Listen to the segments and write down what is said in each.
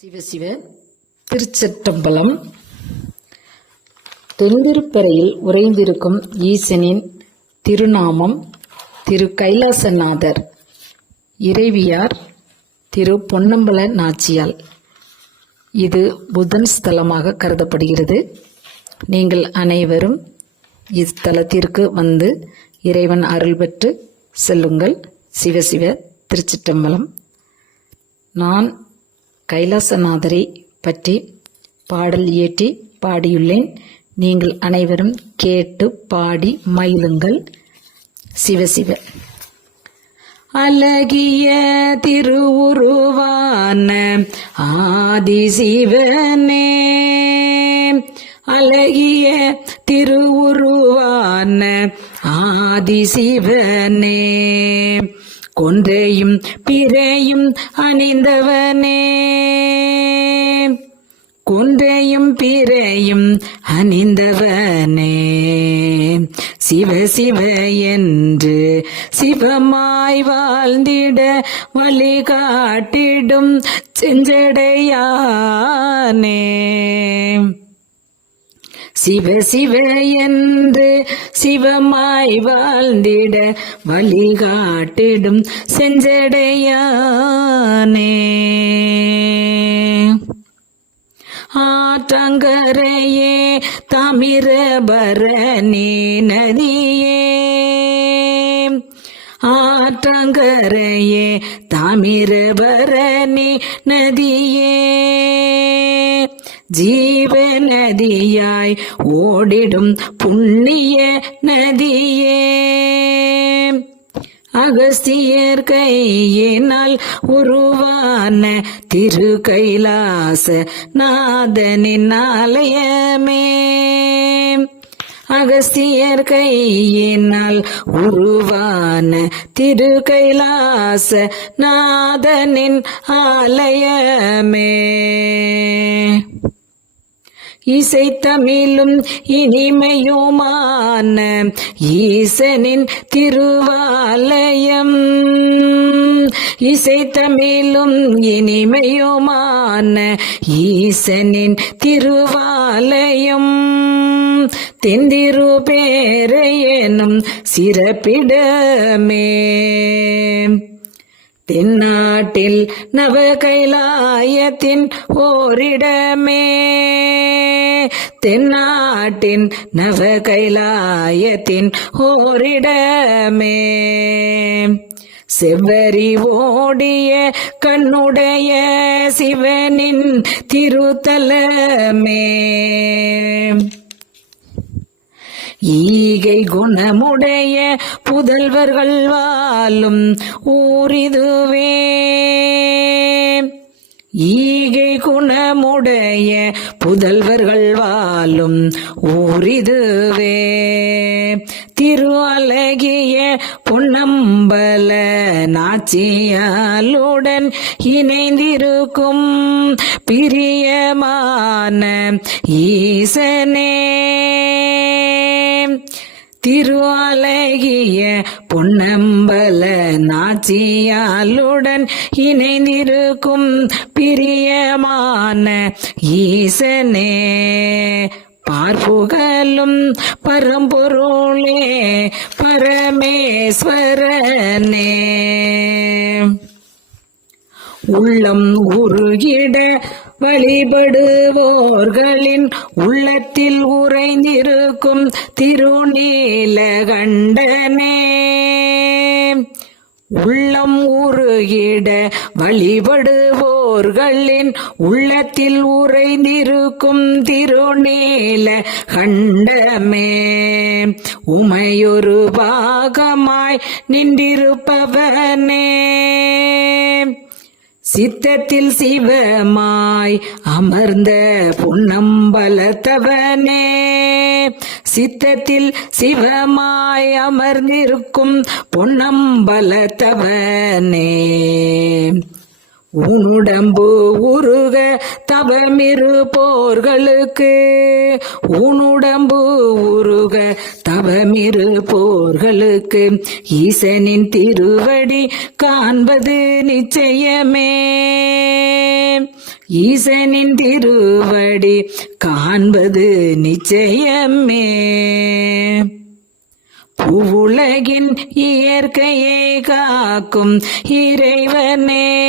சிவசிவ திருச்சற்றம்பலம் தென்திருப்பறையில் உறைந்திருக்கும் ஈசனின் திருநாமம் திரு கைலாசநாதர் இறைவியார் திரு பொன்னம்பல நாச்சியால். இது புதன் ஸ்தலமாக கருதப்படுகிறது. நீங்கள் அனைவரும் இத்தலத்திற்கு வந்து இறைவன் அருள் பெற்று செல்லுங்கள். சிவசிவ திருச்சிற்றம்பலம் நான் கைலாசநாதரை பற்றி பாடல் இயற்றி பாடியுள்ளேன். நீங்கள் அனைவரும் கேட்டு பாடி மயிலுங்கள் சிவசிவ அழகிய திருவுருவான ஆதிசிவனே அழகிய திருவுருவான ஆதிசிவனே கொன்றையும் பிறையும் அணிந்தவனே. குன்றையும் பிறையும் அணிந்தவனே. சிவ சிவ என்று சிவமாய் வாழ்ந்திட வழிகாட்டிடும் செஞ்சடையானே. சிவ சிவ என்று சிவமாய் வாழ்ந்திட வழிகாட்டிடும் செஞ்சடையானே. ஆற்றங்கரையே தமிரபரணி நதியே. ஆற்றங்கரையே தாமிரபரணி நதியே. ஜீவ நதியாய் ஓடிடும் புண்ணிய நதியே அகஸ்தியர் கையினால் உருவான திரு கைலாச நாதனின் ஆலயமே அகஸ்தியர் கையினால் உருவான திரு கைலாச நாதனின் ஆலயமே இசை தமிழும் இனிமையுமான ஈசனின் திருவாலயம். இசை தமிழும் இனிமையுமான ஈசனின் திருவாலயம். தெந்திரு பேரையனும் சிறப்பிடமே. தென்னாட்டில் நவ கைலாயத்தின் ஓரிடமே. தென்னாட்டின் நவ கைலாயத்தின் ஓரிடமே. செவ்வரி ஓடிய கண்ணுடைய சிவனின் திருத்தலமே. ஈகை குணமுடைய புதல்வர்கள் வாழும் ஊரிதுவே. ஈகை குணமுடைய புதல்வர்கள் வாழும் ஊரிதுவே. திரு அழகிய பொன்னம்பல நாச்சியாலுடன் இணைந்திருக்கும் பிரியமான ஈசனே. திருவாலகிய பொன்னம்பல நாச்சியாலுடன் இணைந்திருக்கும் பிரியமான ஈசனே பார்ப்புகழும் பரம்பொருளே பரமேஸ்வரனே. உள்ளம் உருகிட வழிபடுவோர்களின் உள்ளத்தில் உறைந்திருக்கும் திருநீலகண்டனே. உள்ளம் உருகிட வழிபடுவோர்களின் உள்ளத்தில் உறைந்திருக்கும் திருநீல கண்டமே உமையொரு பாகமாய் நின்றிருப்பவனே. சித்தத்தில் சிவமாய் அமர்ந்த பொன்னம்பலத்தவனே. சித்தத்தில் சிவமாய் அமர்ந்திருக்கும் பொன்னம்பலத்தவனே. உன்னுடம்பு தவமிரு போர்களுக்கு உனுடம்பு உருக தவமிரு போர்களுக்கு ஈசனின் திருவடி காண்பது நிச்சயமே. ஈசனின் திருவடி காண்பது நிச்சயமே. பூவுலகின் இயற்கையை காக்கும் இறைவனே.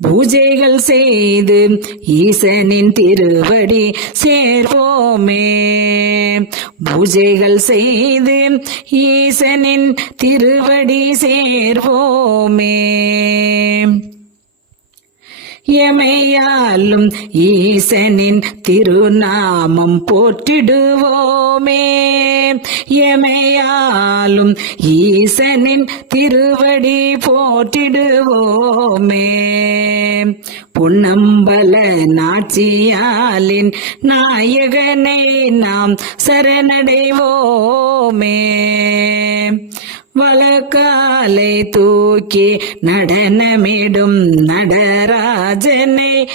பூஜைகள் செய்து ஈசனின் திருவடி சேர்வோமே பூஜைகள் செய்து ஈசனின் திருவடி சேர்வோமே எமையாலும் ஈசனின் திருநாமம் போற்றிடுவோமே. எமையாலும் ஈசனின் திருவடி போற்றிடுவோமே. பொன்னம்பல நாச்சியாலின் நாயகனை நாம் சரணடைவோமே. வழக்காலை தூக்கி நடனமிடும் நடராஜனை.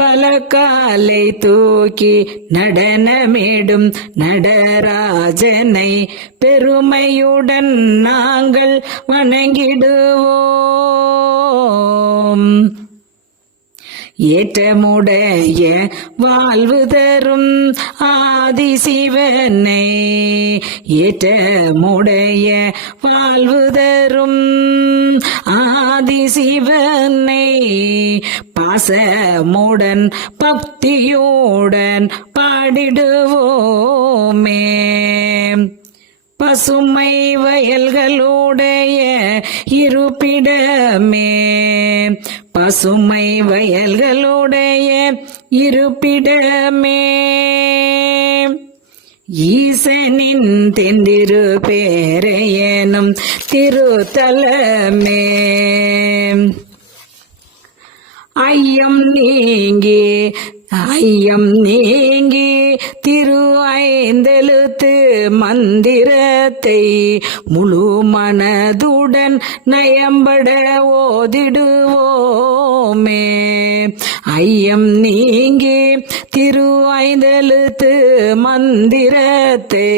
பலகாலை தூக்கி நடனமிடும் நடராஜனை பெருமையுடன் நாங்கள் வணங்கிடுவோம். ஏற்றமுடைய வாழ்வு தரும் ஆதிசிவனை. ஏற்றமுடைய வாழ்வு தரும் ஆதிசிவனை. பாசமுடன் பக்தியோடன் பாடிடுவோமே. பசுமை வயல்களுடைய இருப்பிடமே. பசுமை வயல்களுடைய இருப்பிடமே. ஈசனின் தென்திரு பேரையனும் திருத்தலமே. ஐயம் நீங்கி ஐயம் நீங்கி திரு ஐந்தலு மந்திரத்தை முழு மனதுடன் நயம்பட ஓதிடுவோமே. ஐயம் நீங்கி திரு ஐந்தெழுத்து மந்திரத்தை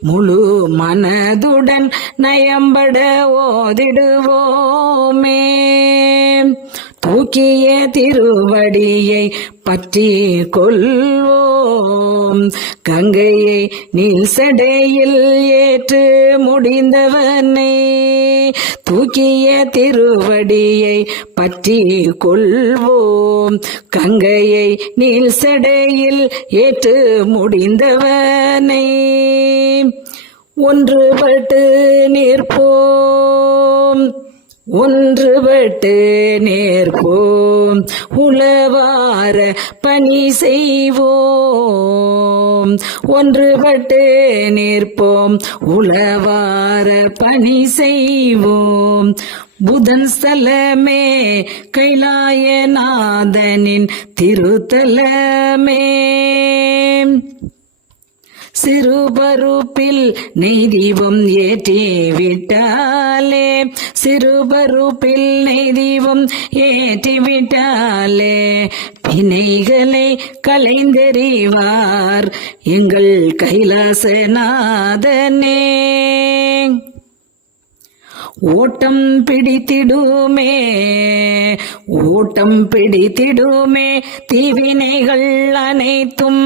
முழு மனதுடன் நயம்பட ஓதிடுவோமே. தூக்கிய திருவடியை பற்றி கொள்வோம் கங்கையை நீல் சடையில் ஏற்று முடிந்தவனை தூக்கிய திருவடியை பற்றி கொள்வோம். கங்கையை நீல் சடையில் ஏற்று முடிந்தவனை ஒன்றுபட்டு நிற்போம். ஒன்றுபட்டு நேர்ப்போம் உளவார பணி செய்வோம். ஒன்றுபட்டு நிற்போம் உளவார பணி செய்வோம். புதன் ஸ்தலமே கைலாயநாதனின் திருத்தலமே. சிறுபருப்பில் நெய் தீபம் ஏற்றி விட்டாலே சிறுபருப்பில் நெய் தீபம் ஏற்றி விட்டாலே பிணைகளை கலைந்தெறிவார் எங்கள் கைலாசநாதனே. ஓட்டம் பிடித்திடுமே ஓட்டம் பிடித்திடுமே தீவினைகள் அனைத்தும்.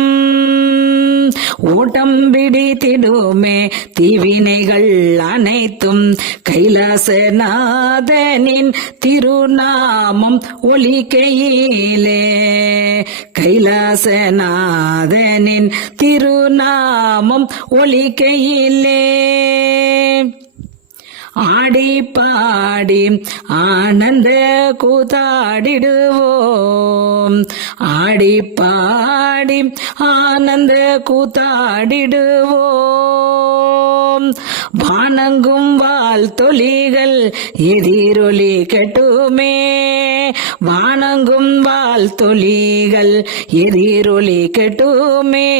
ஓட்டம் பிடித்திடுமே தீவினைகள் அனைத்தும். கைலாசநாதனின் திருநாமம் ஒலிக்கையிலே கைலாசநாதனின் திருநாமம் ஒலிக்கையிலே. ஆடி பாடி ஆனந்த கூத்தாடிடுவோம். ஆடி பாடி ஆனந்த கூத்தாடிடுவோம். வானங்கும் வால் தொலிகள் எதிரொலி கெட்டுமே. வானங்கும் வால் தொலிகள் எதிரொலி கட்டுமே.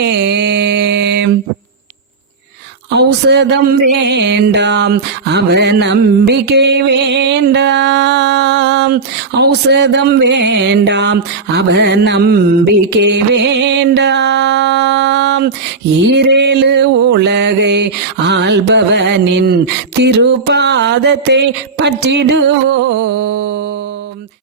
ஔஷதம் வேண்டாம் அவ நம்பிக்கை வேண்டாம். ஔஷதம் வேண்டாம் அவ நம்பிக்கை வேண்டாம். ஈரேழு உலகை ஆள்பவனின் திருப்பாதத்தை பற்றிடுவோம்.